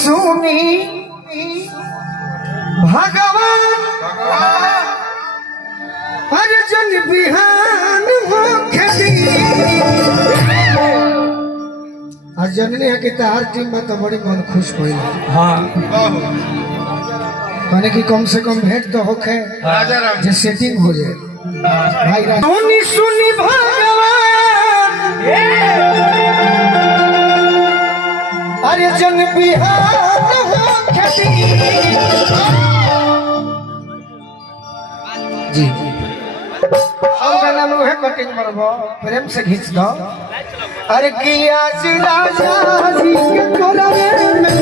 सुनी भगवान अर्जुन बिहान अर्जुन ने कि तार टीम में तो बड़ी मन खुश हुई। हाँ कहने की कम से कम भेंट तो होखे जो सेटिंग हो जाए भाई। सुनी सुनी भगवान अर्जुन बिहान जी नाम है कटिंग मरबो प्रेम से खींच दो। अरे किया राजा जी के कोरवे में